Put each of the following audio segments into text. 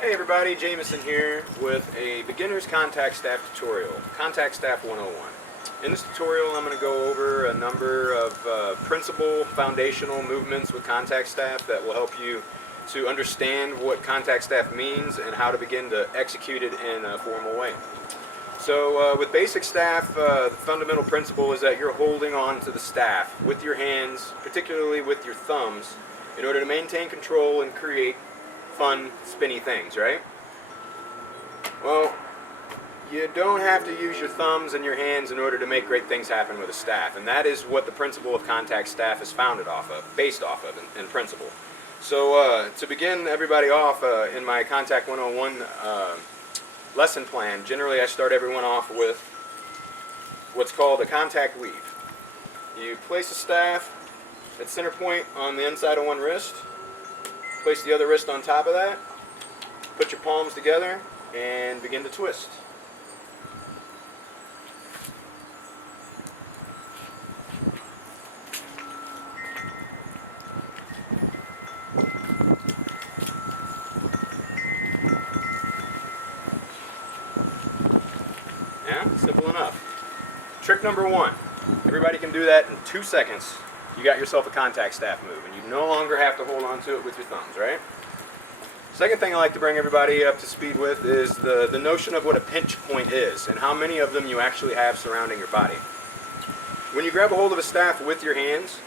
Hey everybody, Jameson here with a beginner's contact staff tutorial, Contact Staff 101. In this tutorial I'm going to go over a number of principal foundational movements with contact staff that will help you to understand what contact staff means and how to begin to execute it in a formal way. So with basic staff, the fundamental principle is that you're holding on to the staff with your hands, particularly with your thumbs, in order to maintain control and create fun, spinny things, right? Well, you don't have to use your thumbs and your hands in order to make great things happen with a staff, and that is what the principle of contact staff is founded off of, based off of in principle. So to begin everybody off in my Contact 101 lesson plan, generally I start everyone off with what's called a contact weave. You place a staff at center point on the inside of one wrist, place the other wrist on top of that, put your palms together, and begin to twist. Yeah, simple enough. Trick number one. Everybody can do that in 2 seconds. You got yourself a contact staff move, and you no longer have to hold on to it with your thumbs, right? Second thing I like to bring everybody up to speed with is the notion of what a pinch point is and how many of them you actually have surrounding your body. When you grab a hold of a staff with your hands,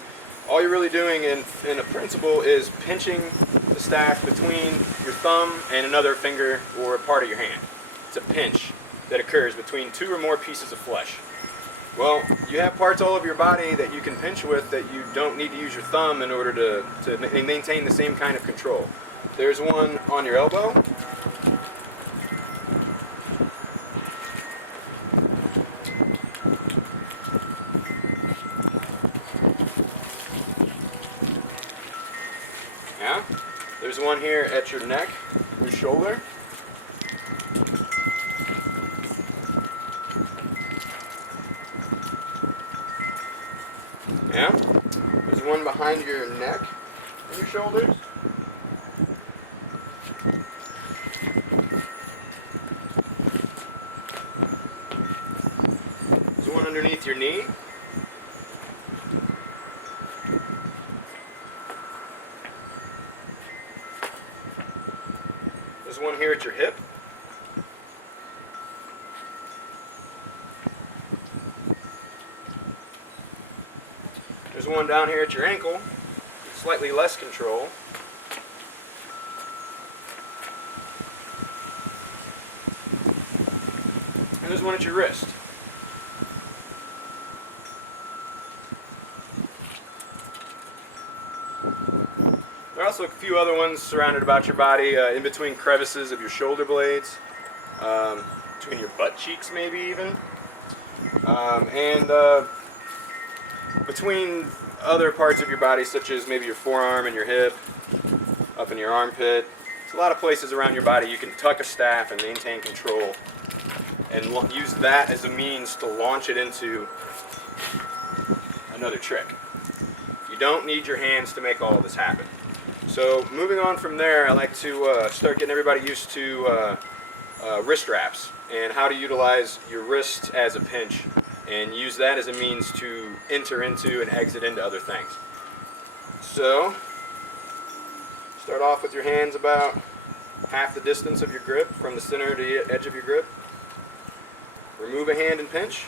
all you're really doing in a principle is pinching the staff between your thumb and another finger or part of your hand. It's a pinch that occurs between two or more pieces of flesh. Well, you have parts all over your body that you can pinch with that you don't need to use your thumb in order to maintain the same kind of control. There's one on your elbow. Yeah. There's one here at your neck, your shoulder. Yeah. There's one behind your neck and your shoulders. There's one underneath your knee. There's one here at your hip. There's one down here at your ankle, slightly less control. And there's one at your wrist. There are also a few other ones surrounded about your body, in between crevices of your shoulder blades, between your butt cheeks maybe even, and between other parts of your body, such as maybe your forearm and your hip, up in your armpit. There's a lot of places around your body you can tuck a staff and maintain control and use that as a means to launch it into another trick. You don't need your hands to make all of this happen. So moving on from there, I like to start getting everybody used to wrist wraps and how to utilize your wrist as a pinch and use that as a means to enter into and exit into other things. So, start off with your hands about half the distance of your grip from the center to the edge of your grip. Remove a hand and pinch.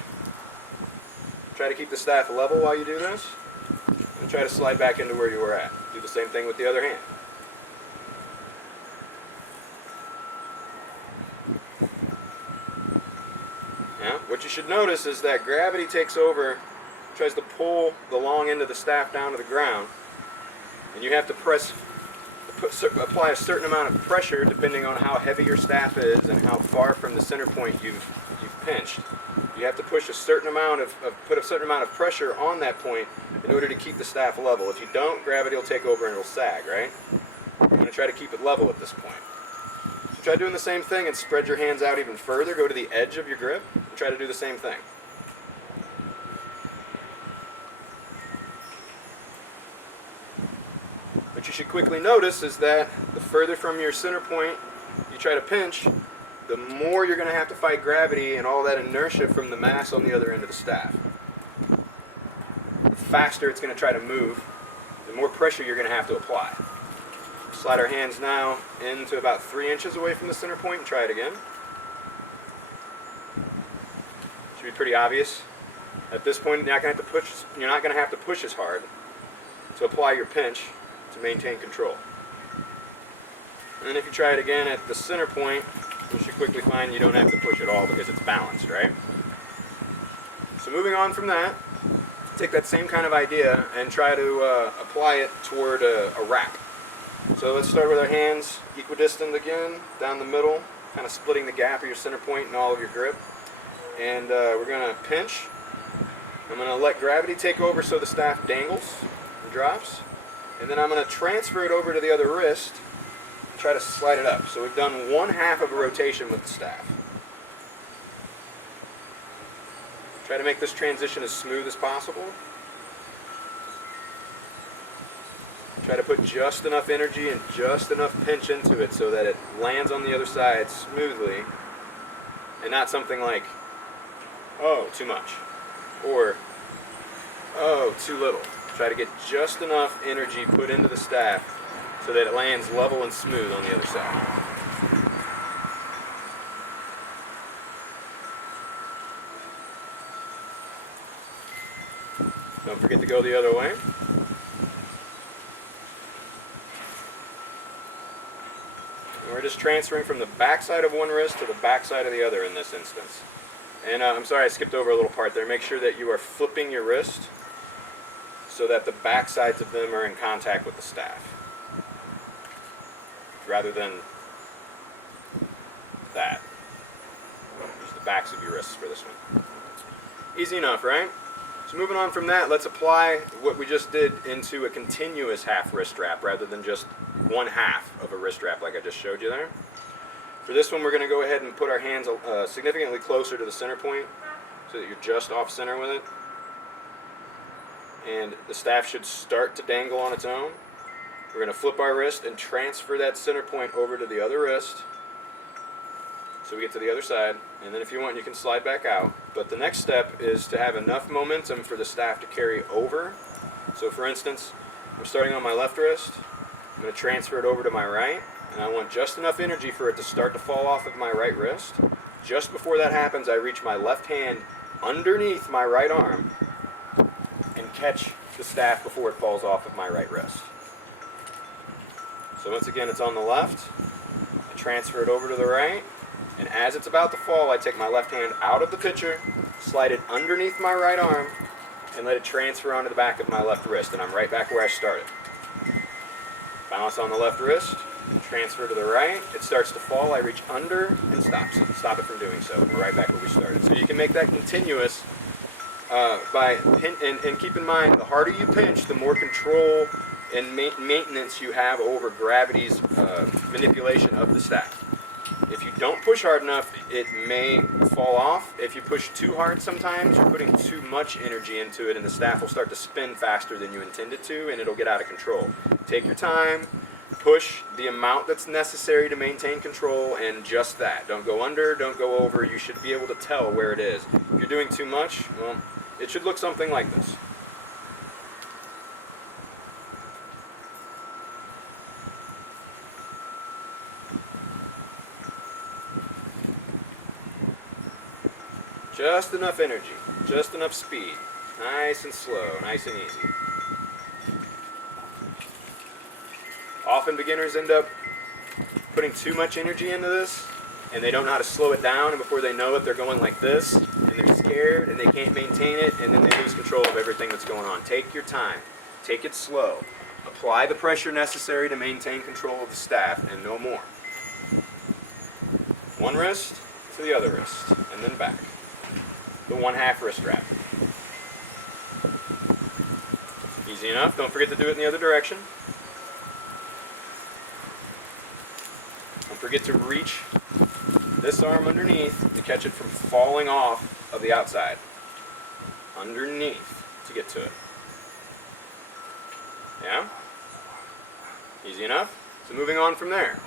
Try to keep the staff level while you do this. And try to slide back into where you were at. Do the same thing with the other hand. Now, what you should notice is that gravity takes over, tries to pull the long end of the staff down to the ground, and you have to apply a certain amount of pressure depending on how heavy your staff is and how far from the center point you've pinched. You have to push a certain amount put a certain amount of pressure on that point in order to keep the staff level. If you don't, gravity will take over and it'll sag, right? I'm going to try to keep it level at this point. So try doing the same thing and spread your hands out even further. Go to the edge of your grip and try to do the same thing. What you should quickly notice is that the further from your center point you try to pinch, the more you're going to have to fight gravity and all that inertia from the mass on the other end of the staff. The faster it's going to try to move, the more pressure you're going to have to apply. Slide our hands now into about 3 inches away from the center point and try it again. Should be pretty obvious. At this point, you're not going to have to push as hard to apply your pinch to maintain control. And then if you try it again at the center point, you should quickly find you don't have to push at all because it's balanced, right? So moving on from that, take that same kind of idea and try to apply it toward a wrap. So let's start with our hands equidistant again, down the middle, kind of splitting the gap of your center point and all of your grip. And we're going to pinch. I'm going to let gravity take over so the staff dangles and drops. And then I'm going to transfer it over to the other wrist and try to slide it up. So we've done 1/2 of a rotation with the staff. Try to make this transition as smooth as possible. Try to put just enough energy and just enough pinch into it so that it lands on the other side smoothly and not something like, oh, too much, or oh, too little. Try to get just enough energy put into the staff so that it lands level and smooth on the other side. Don't forget to go the other way. And we're just transferring from the back side of one wrist to the back side of the other in this instance. And I'm sorry, I skipped over a little part there. Make sure that you are flipping your wrist so that the back sides of them are in contact with the staff, rather than that. Use the backs of your wrists for this one. Easy enough, right? So moving on from that, let's apply what we just did into a continuous half wrist wrap rather than just 1/2 of a wrist wrap like I just showed you there. For this one, we're going to go ahead and put our hands significantly closer to the center point so that you're just off center with it. And the staff should start to dangle on its own. We're going to flip our wrist and transfer that center point over to the other wrist so we get to the other side. And then if you want, you can slide back out. But the next step is to have enough momentum for the staff to carry over. So for instance, I'm starting on my left wrist. I'm going to transfer it over to my right. And I want just enough energy for it to start to fall off of my right wrist. Just before that happens, I reach my left hand underneath my right arm and catch the staff before it falls off of my right wrist. So once again, it's on the left. I transfer it over to the right. And as it's about to fall, I take my left hand out of the picture, slide it underneath my right arm, and let it transfer onto the back of my left wrist. And I'm right back where I started. Balance on the left wrist. Transfer to the right, it starts to fall, I reach under and stop it from doing so. We're right back where we started. So you can make that continuous and keep in mind, the harder you pinch, the more control and maintenance you have over gravity's manipulation of the staff. If you don't push hard enough, it may fall off. If you push too hard sometimes, you're putting too much energy into it and the staff will start to spin faster than you intended to and it'll get out of control. Take your time. Push the amount that's necessary to maintain control, and just that. Don't go under, don't go over. You should be able to tell where it is. If you're doing too much, well, it should look something like this. Just enough energy, just enough speed. Nice and slow, nice and easy. Often beginners end up putting too much energy into this and they don't know how to slow it down, and before they know it they're going like this and they're scared and they can't maintain it and then they lose control of everything that's going on. Take your time. Take it slow. Apply the pressure necessary to maintain control of the staff and no more. One wrist to the other wrist and then back. The 1/2 wrist wrap. Easy enough. Don't forget to do it in the other direction. Don't forget to reach this arm underneath to catch it from falling off of the outside. Underneath to get to it. Yeah? Easy enough? So moving on from there.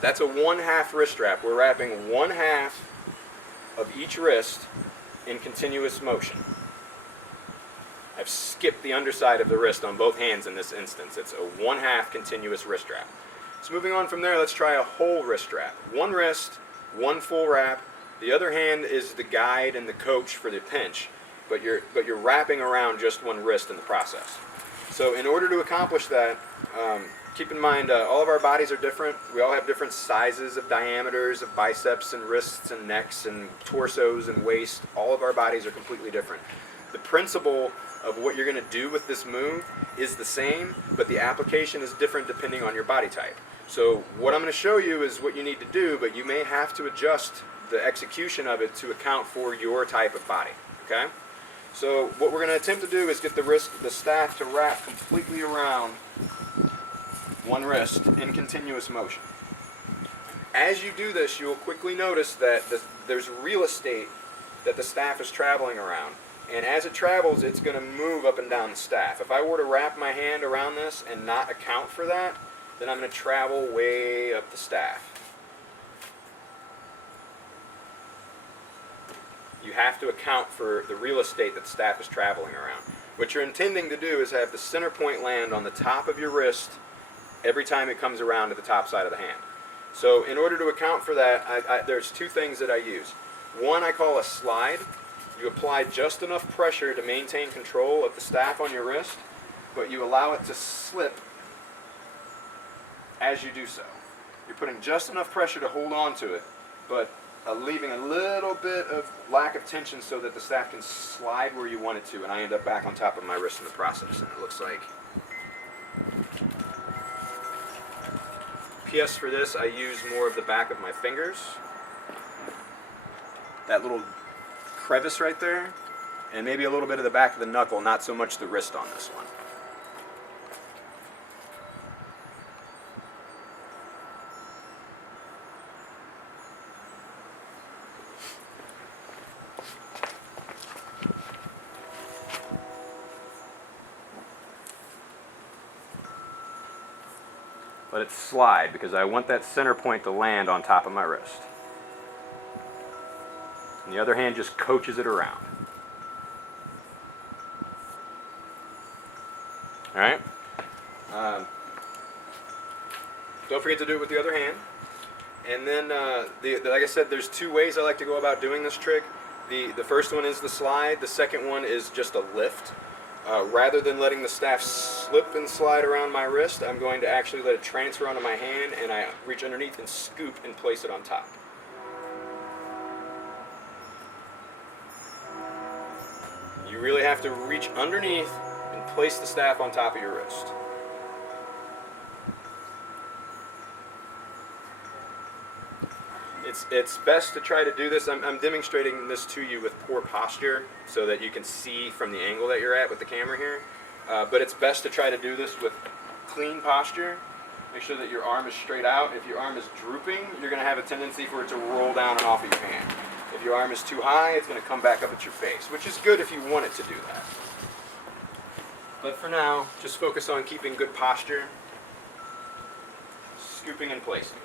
That's a 1/2 wrist wrap. We're wrapping 1/2 of each wrist in continuous motion. I've skipped the underside of the wrist on both hands in this instance. It's a 1/2 continuous wrist wrap. So moving on from there, let's try a whole wrist wrap. One wrist, one full wrap. The other hand is the guide and the coach for the pinch, but you're wrapping around just one wrist in the process. So in order to accomplish that, keep in mind all of our bodies are different. We all have different sizes of diameters of biceps and wrists and necks and torsos and waist. All of our bodies are completely different. The principle of what you're going to do with this move is the same, but the application is different depending on your body type. So what I'm going to show you is what you need to do, but you may have to adjust the execution of it to account for your type of body. Okay? So what we're going to attempt to do is get the staff to wrap completely around one wrist in continuous motion. As you do this, you'll quickly notice that there's real estate that the staff is traveling around. And as it travels, it's going to move up and down the staff. If I were to wrap my hand around this and not account for that, then I'm going to travel way up the staff. You have to account for the real estate that the staff is traveling around. What you're intending to do is have the center point land on the top of your wrist every time it comes around to the top side of the hand. So in order to account for that, there's two things that I use. One I call a slide. You apply just enough pressure to maintain control of the staff on your wrist, but you allow it to slip as you do so. You're putting just enough pressure to hold on to it, but leaving a little bit of lack of tension so that the staff can slide where you want it to, and I end up back on top of my wrist in the process. And it looks like. PS for this, I use more of the back of my fingers. That little crevice right there, and maybe a little bit of the back of the knuckle, not so much the wrist on this one. Let it slide because I want that center point to land on top of my wrist. And the other hand just coaches it around. All right? Don't forget to do it with the other hand. And then, like I said, there's two ways I like to go about doing this trick. The first one is the slide. The second one is just a lift. Rather than letting the staff slip and slide around my wrist, I'm going to actually let it transfer onto my hand, and I reach underneath and scoop and place it on top. You really have to reach underneath and place the staff on top of your wrist. It's best to try to do this. I'm demonstrating this to you with poor posture so that you can see from the angle that you're at with the camera here. But it's best to try to do this with clean posture. Make sure that your arm is straight out. If your arm is drooping, you're going to have a tendency for it to roll down and off of your hand. If your arm is too high, it's going to come back up at your face, which is good if you want it to do that. But for now, just focus on keeping good posture, scooping and placing.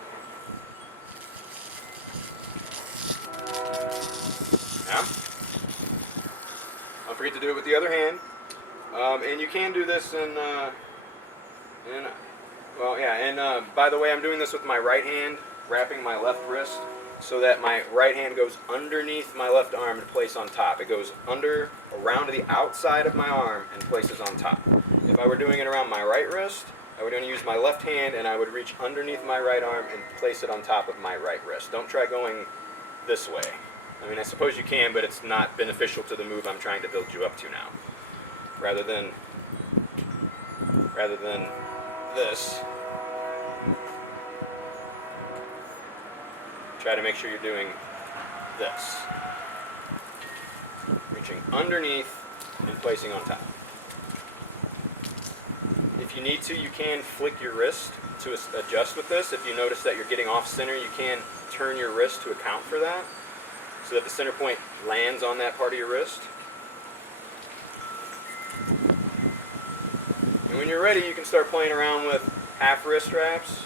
Now, don't forget to do it with the other hand. And you can do this by the way, I'm doing this with my right hand, wrapping my left wrist so that my right hand goes underneath my left arm and place on top. It goes around to the outside of my arm and places on top. If I were doing it around my right wrist, I would only use my left hand and I would reach underneath my right arm and place it on top of my right wrist. Don't try going this way. I mean, I suppose you can, but it's not beneficial to the move I'm trying to build you up to now. Rather than this, try to make sure you're doing this. Reaching underneath and placing on top. If you need to, you can flick your wrist to adjust with this. If you notice that you're getting off center, you can turn your wrist to account for that, so that the center point lands on that part of your wrist. And when you're ready, you can start playing around with half wrist wraps,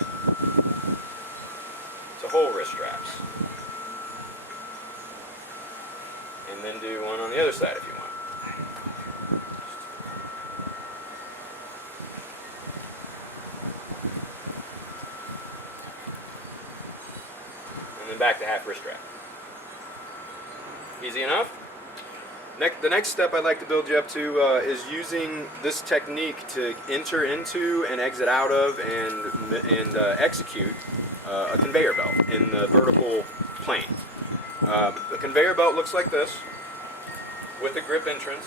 whole wrist straps. And then do one on the other side if you want. And then back to half wrist strap. Easy enough? The next step I'd like to build you up to is using this technique to enter into and exit out of and execute a conveyor belt in the vertical plane. The conveyor belt looks like this, with a grip entrance.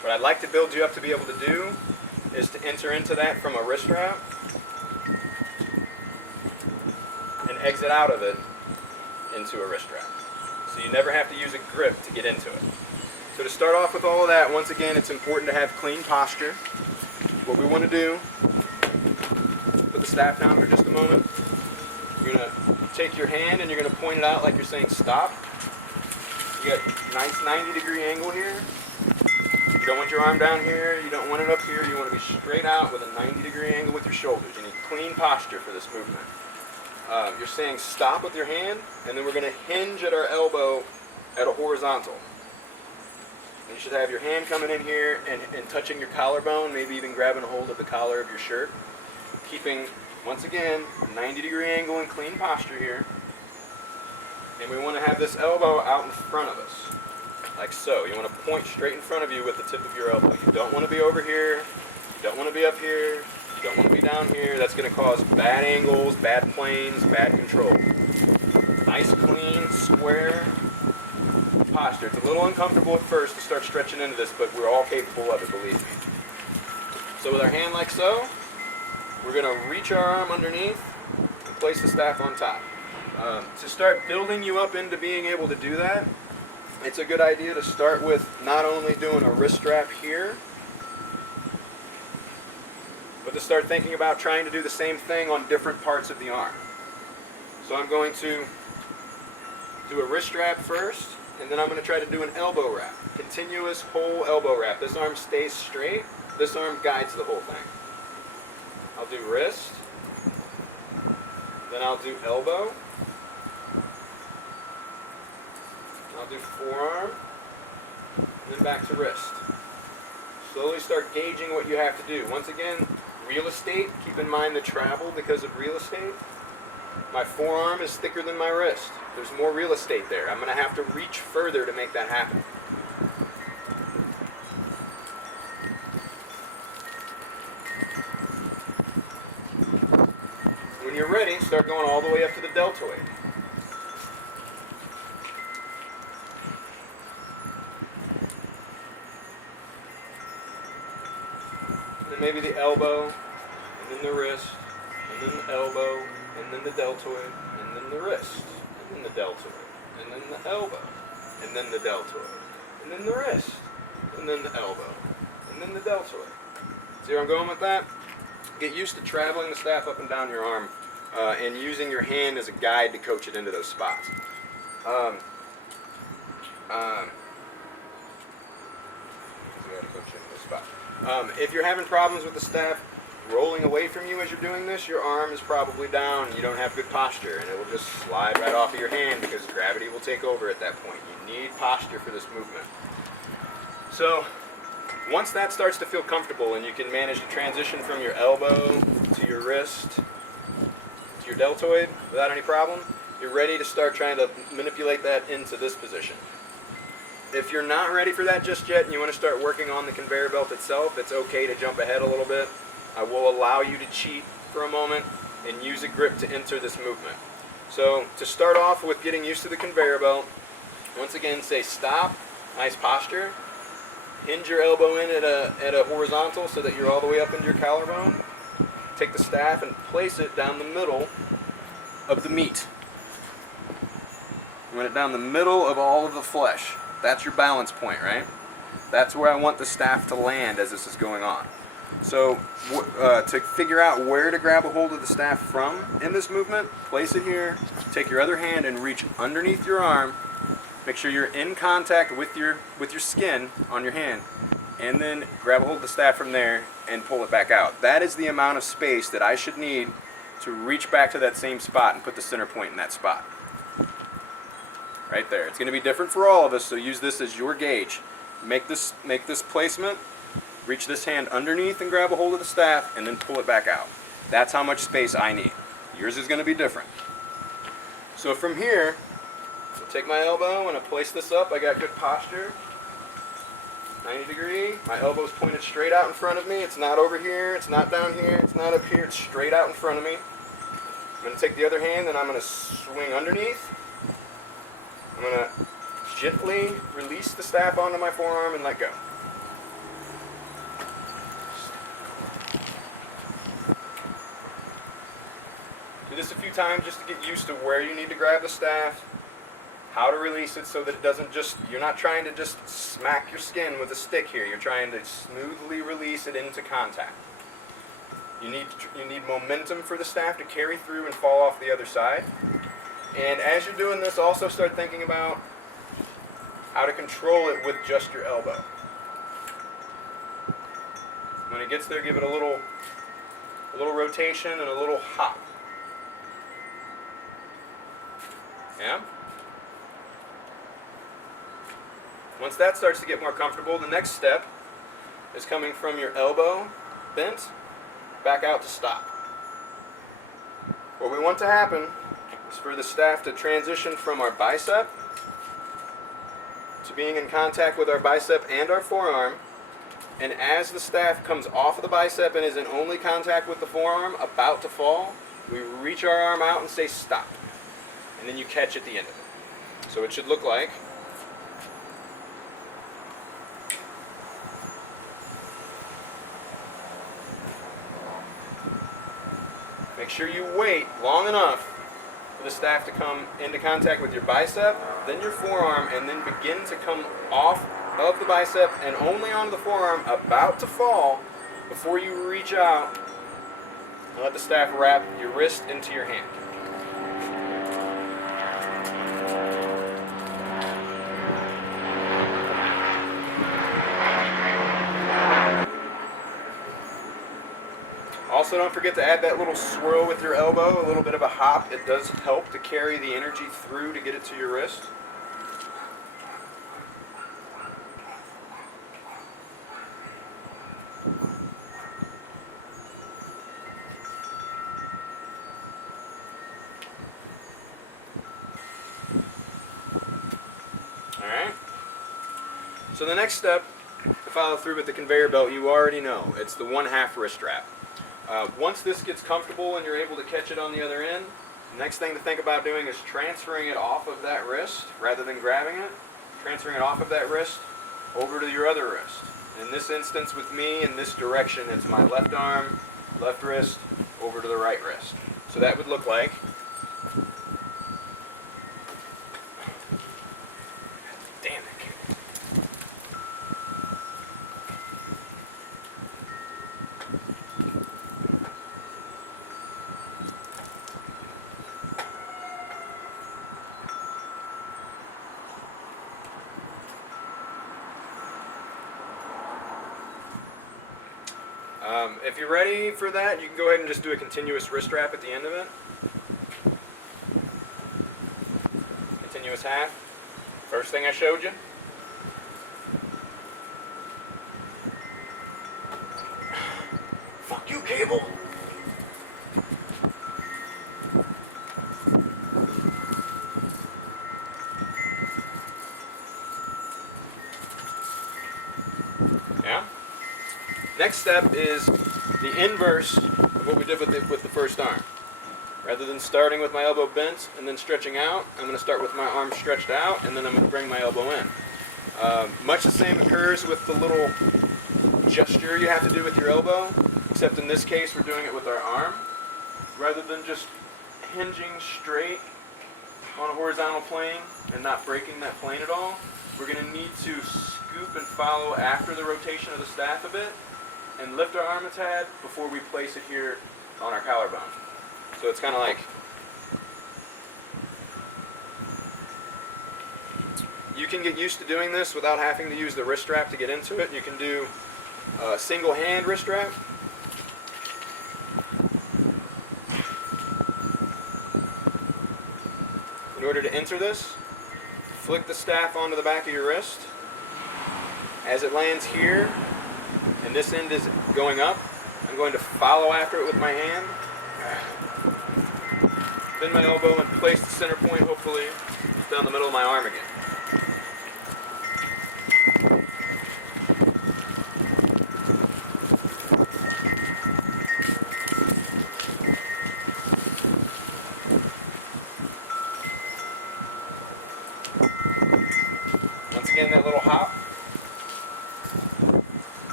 What I'd like to build you up to be able to do is to enter into that from a wrist strap and exit out of it into a wrist strap. So you never have to use a grip to get into it. So to start off with all of that, once again, it's important to have clean posture. What we want to do, put the staff down for just a moment. You're going to take your hand and you're going to point it out like you're saying stop. You got a nice 90-degree angle here. You don't want your arm down here. You don't want it up here. You want to be straight out with a 90-degree angle with your shoulders. You need clean posture for this movement. You're saying stop with your hand, and then we're going to hinge at our elbow at a horizontal. And you should have your hand coming in here and touching your collarbone, maybe even grabbing a hold of the collar of your shirt. Keeping, once again, 90-degree angle and clean posture here. And we want to have this elbow out in front of us, like so. You want to point straight in front of you with the tip of your elbow. You don't want to be over here. You don't want to be up here. You don't want to be down here. That's going to cause bad angles, bad planes, bad control. Nice, clean, square posture. It's a little uncomfortable at first to start stretching into this, but we're all capable of it, believe me. So with our hand like so, we're going to reach our arm underneath and place the staff on top. To start building you up into being able to do that, it's a good idea to start with not only doing a wrist strap here, but to start thinking about trying to do the same thing on different parts of the arm. So I'm going to do a wrist strap first, and then I'm going to try to do an elbow wrap. Continuous whole elbow wrap. This arm stays straight. This arm guides the whole thing. I'll do wrist, then I'll do elbow, I'll do forearm, and then back to wrist. Slowly start gauging what you have to do. Once again, real estate, keep in mind the travel because of real estate. My forearm is thicker than my wrist. There's more real estate there. I'm going to have to reach further to make that happen. When you're ready, start going all the way up to the deltoid. And then maybe the elbow, and then the wrist, and then the elbow, and then the deltoid, and then the wrist, and then the deltoid, and then the elbow, and then the deltoid, and then the wrist, and then the elbow, and then the deltoid. See where I'm going with that? Get used to traveling the staff up and down your arm and using your hand as a guide to coach it into those spots. If you're having problems with the staff rolling away from you as you're doing this, your arm is probably down and you don't have good posture, and it will just slide right off of your hand because gravity will take over at that point. You need posture for this movement. So once that starts to feel comfortable and you can manage to transition from your elbow to your wrist to your deltoid without any problem, you're ready to start trying to manipulate that into this position. If you're not ready for that just yet and you want to start working on the conveyor belt itself, it's okay to jump ahead a little bit. I will allow you to cheat for a moment and use a grip to enter this movement. So to start off with getting used to the conveyor belt, once again say stop, nice posture. Hinge your elbow in at a horizontal so that you're all the way up into your collarbone. Take the staff and place it down the middle of the meat. You want it down the middle of all of the flesh. That's your balance point, right? That's where I want the staff to land as this is going on. So to figure out where to grab a hold of the staff from in this movement, place it here, take your other hand and reach underneath your arm. Make sure you're in contact with your skin on your hand. and then grab a hold of the staff from there and pull it back out. That is the amount of space that I should need to reach back to that same spot and put the center point in that spot. Right there. It's going to be different for all of us, so use this as your gauge. Make this placement, reach this hand underneath and grab a hold of the staff, and then pull it back out. That's how much space I need. Yours is going to be different. So from here, I'll take my elbow and I place this up. I got good posture. 90 degree. My elbow's pointed straight out in front of me. It's not over here. It's not down here. It's not up here. It's straight out in front of me. I'm going to take the other hand and I'm going to swing underneath. I'm going to gently release the staff onto my forearm and let go. Do this a few times just to get used to where you need to grab the staff, how to release it so that it doesn't just, you're not trying to just smack your skin with a stick here. You're trying to smoothly release it into contact. You need momentum for the staff to carry through and fall off the other side. And as you're doing this, also start thinking about how to control it with just your elbow. When it gets there, give it a little rotation and a little hop. Yeah? Once that starts to get more comfortable, the next step is coming from your elbow bent back out to stop. What we want to happen is for the staff to transition from our bicep to being in contact with our bicep and our forearm, and as the staff comes off of the bicep and is in only contact with the forearm, about to fall, we reach our arm out and say stop, and then you catch at the end of it. So it should look like make sure you wait long enough for the staff to come into contact with your bicep, then your forearm, and then begin to come off of the bicep and only onto the forearm, about to fall, before you reach out and let the staff wrap your wrist into your hand. Also, don't forget to add that little swirl with your elbow, a little bit of a hop. It does help to carry the energy through to get it to your wrist. Alright. So the next step to follow through with the conveyor belt, you already know. It's the 1/2 wrist wrap. Once this gets comfortable and you're able to catch it on the other end, the next thing to think about doing is transferring it off of that wrist rather than grabbing it. Transferring it off of that wrist over to your other wrist. In this instance with me, in this direction, it's my left arm, left wrist, over to the right wrist. So that would look like if you're ready for that, you can go ahead and just do a continuous wrist wrap at the end of it. Continuous half. First thing I showed you. Fuck you, cable! Yeah? Next step is the inverse of what we did with the first arm. Rather than starting with my elbow bent and then stretching out, I'm going to start with my arm stretched out and then I'm going to bring my elbow in. Much the same occurs with the little gesture you have to do with your elbow, except in this case we're doing it with our arm. Rather than just hinging straight on a horizontal plane and not breaking that plane at all, we're going to need to scoop and follow after the rotation of the staff a bit and lift our arm a tad before we place it here on our collarbone. So it's kind of like You can get used to doing this without having to use the wrist strap to get into it. You can do a single hand wrist strap. In order to enter this, flick the staff onto the back of your wrist. As it lands here, and this end is going up, I'm going to follow after it with my hand. Bend my elbow and place the center point, hopefully, down the middle of my arm again. Once again, that little hop.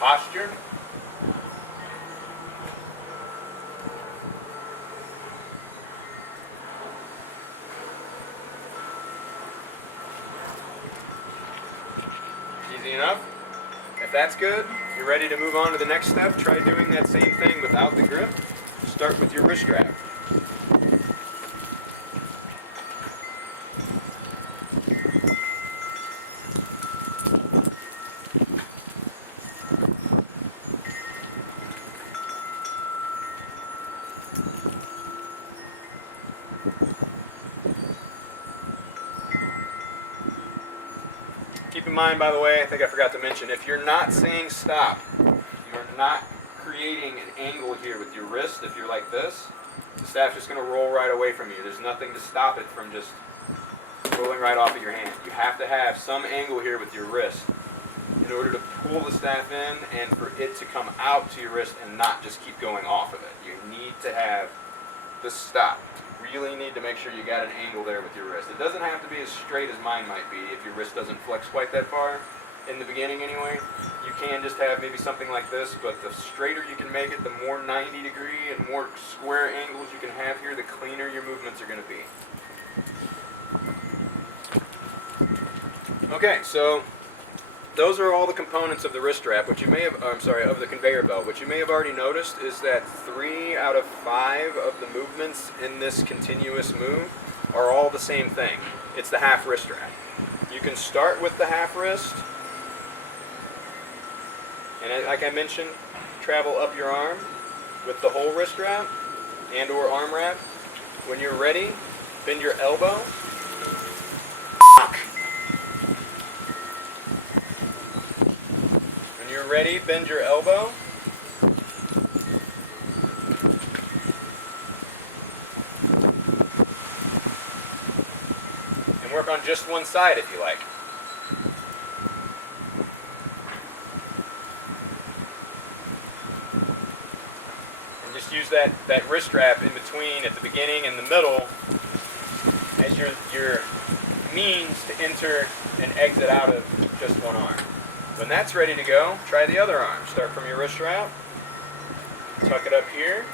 Posture. Easy enough. If that's good, you're ready to move on to the next step. Try doing that same thing without the grip. Start with your wrist strap. Keep in mind, by the way, I think I forgot to mention, if you're not saying stop, you're not creating an angle here with your wrist. If you're like this, the staff's just going to roll right away from you. There's nothing to stop it from just rolling right off of your hand. You have to have some angle here with your wrist in order to pull the staff in and for it to come out to your wrist and not just keep going off of it. You need to have the stop. Really need to make sure you got an angle there with your wrist. It doesn't have to be as straight as mine might be if your wrist doesn't flex quite that far in the beginning anyway. You can just have maybe something like this, but the straighter you can make it, the more 90 degree and more square angles you can have here, the cleaner your movements are going to be. Okay, so those are all the components of the wrist strap. What you may have, of the conveyor belt. What you may have already noticed is that 3 out of 5 of the movements in this continuous move are all the same thing. It's the half wrist strap. You can start with the half wrist, and like I mentioned, travel up your arm with the whole wrist strap and or arm wrap. When you're ready, bend your elbow. When you're ready, bend your elbow. And work on just one side if you like. And just use that wrist strap in between at the beginning and the middle as your means to enter and exit out of just one arm. When that's ready to go, try the other arm. Start from your wrist strap, tuck it up here.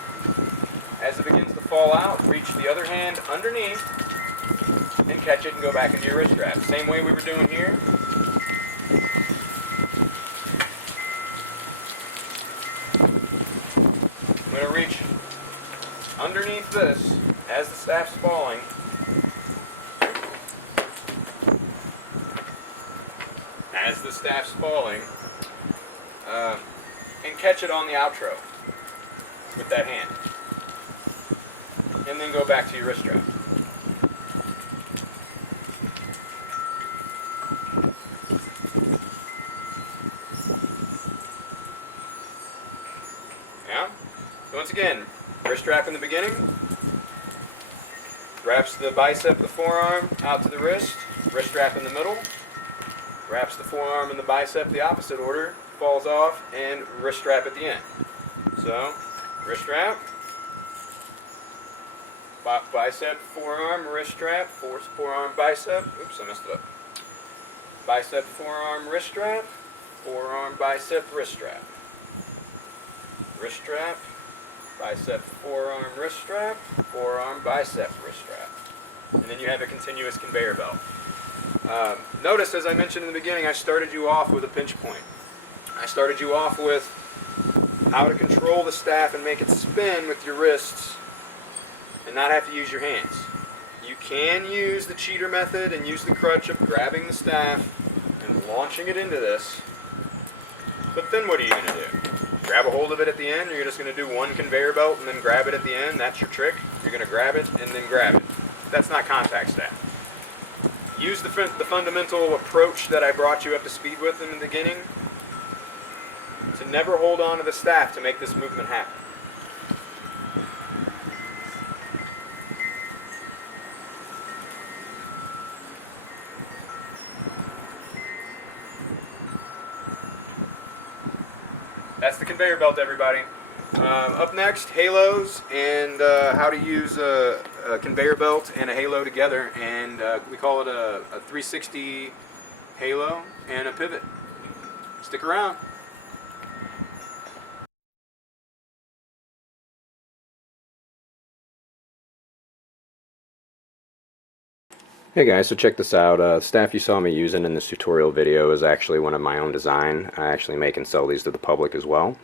As it begins to fall out, reach the other hand underneath and catch it and go back into your wrist strap. Same way we were doing here. I'm going to reach underneath this as the staff's falling. As the staff's falling, and catch it on the outro with that hand. And then go back to your wrist strap. Yeah? So once again, wrist strap in the beginning, wraps the bicep, the forearm, out to the wrist strap in the middle, wraps the forearm and the bicep the opposite order, falls off, and wrist strap at the end. So, wrist strap, bicep, forearm, wrist strap, forearm, bicep. Oops, I messed it up. Bicep, forearm, wrist strap, forearm, bicep, wrist strap. Wrist strap, bicep, forearm, wrist strap, forearm, bicep, wrist strap. And then you have a continuous conveyor belt. Notice, as I mentioned in the beginning, I started you off with a pinch point. I started you off with how to control the staff and make it spin with your wrists and not have to use your hands. You can use the cheater method and use the crutch of grabbing the staff and launching it into this. But then what are you going to do? Grab a hold of it at the end, or you're just going to do one conveyor belt and then grab it at the end? That's your trick? You're going to grab it and then grab it. That's not contact staff. Use the fundamental approach that I brought you up to speed with in the beginning to never hold on to the staff to make this movement happen. That's the conveyor belt, everybody. Up next, halos and how to use a conveyor belt and a halo together, and we call it a 360 halo and a pivot. Stick around. Hey guys, so check this out. The staff you saw me using in this tutorial video is actually one of my own design. I actually make and sell these to the public as well.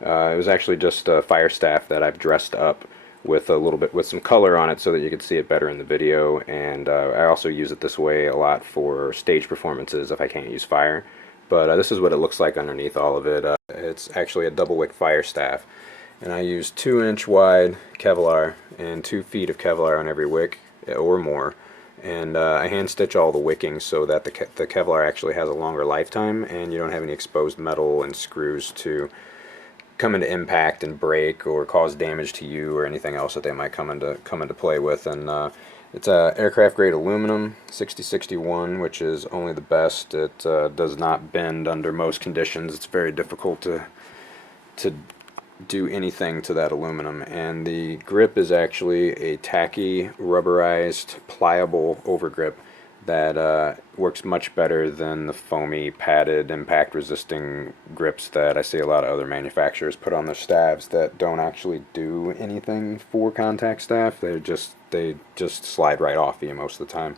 It was actually just a fire staff that I've dressed up with a little bit with some color on it so that you could see it better in the video, and I also use it this way a lot for stage performances if I can't use fire. But this is what it looks like underneath all of it. It's actually a double wick fire staff, and I use 2-inch wide Kevlar and 2 feet of Kevlar on every wick or more. And I hand stitch all the wicking so that the Kevlar actually has a longer lifetime and you don't have any exposed metal and screws to come into impact and break or cause damage to you or anything else that they might come into play with. And it's aircraft grade aluminum 6061, which is only the best. It does not bend under most conditions. It's very difficult to do anything to that aluminum, and the grip is actually a tacky, rubberized, pliable overgrip that works much better than the foamy, padded, impact-resisting grips that I see a lot of other manufacturers put on their staffs that don't actually do anything for contact staff. They just slide right off you most of the time.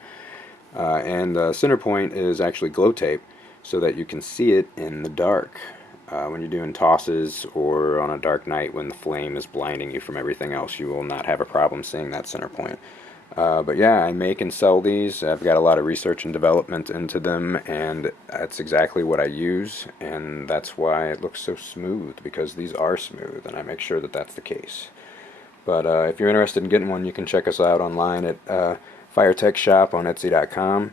And center point is actually glow tape so that you can see it in the dark. When you're doing tosses or on a dark night when the flame is blinding you from everything else, you will not have a problem seeing that center point. But yeah, I make and sell these. I've got a lot of research and development into them, and that's exactly what I use, and that's why it looks so smooth, because these are smooth, and I make sure that that's the case. But if you're interested in getting one, you can check us out online at Firetech Shop on Etsy.com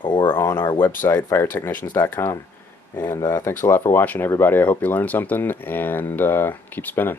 or on our website, firetechnicians.com. And thanks a lot for watching, everybody. I hope you learned something, and keep spinning.